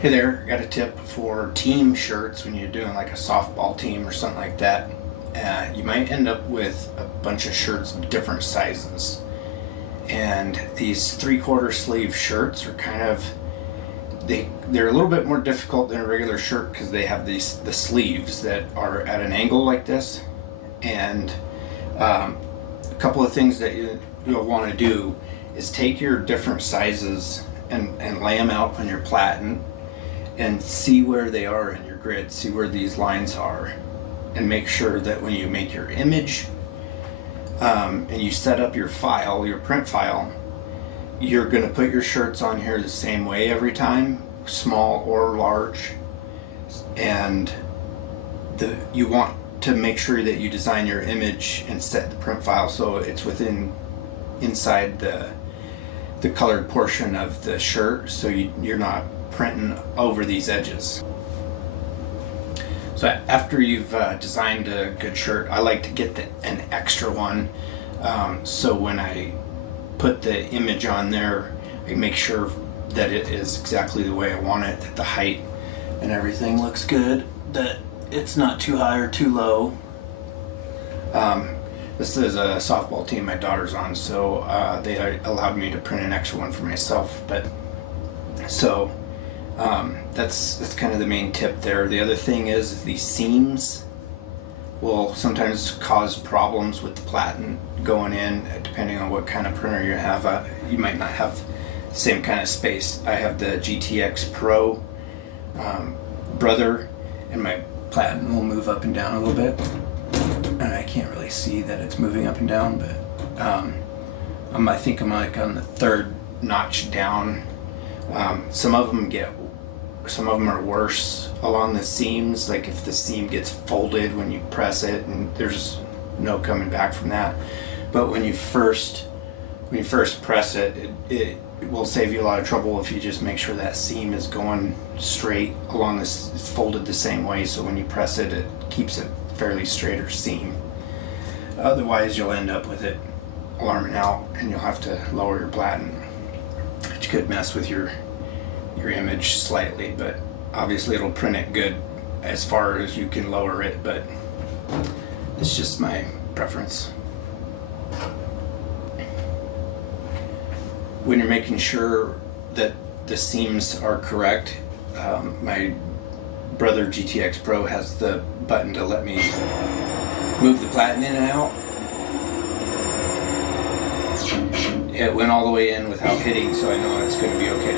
Hey there, got a tip for team shirts when you're doing like a softball team or something like that. You might end up with a bunch of shirts of different sizes. And these 3/4 sleeve shirts are kind of they're a little bit more difficult than a regular shirt because they have the sleeves that are at an angle like this. And a couple of things that you'll want to do is take your different sizes and lay them out on your platen and see where they are in your grid, see where these lines are, and make sure that when you make your image and you set up your file, your print file, you're going to put your shirts on here the same way every time, small or large. And you want to make sure that you design your image and set the print file so it's inside the colored portion of the shirt, so you're not printing over these edges. So after you've designed a good shirt, I like to get an extra one, so when I put the image on there, I make sure that it is exactly the way I want it, that the height and everything looks good, that it's not too high or too low. This is a softball team my daughter's on, so they allowed me to print an extra one for myself. But so that's kind of the main tip there. The other thing is these seams will sometimes cause problems with the platen going in, depending on what kind of printer you have. You might not have the same kind of space. I have the GTX Pro Brother, and my platen will move up and down a little bit. And I can't really see that it's moving up and down, but I think I'm like on the third notch down. Some of them are worse along the seams, like if the seam gets folded when you press it, and there's no coming back from that. But when you first press it, it will save you a lot of trouble if you just make sure that seam is going straight along this, it's folded the same way, so when you press it, it keeps it fairly straighter seam. Otherwise you'll end up with it alarming out and you'll have to lower your platen, which could mess with your image slightly, but obviously it'll print it good as far as you can lower it, but it's just my preference. When you're making sure that the seams are correct, my Brother GTX Pro has the button to let me move the platen in and out. It went all the way in without hitting, so I know it's going to be okay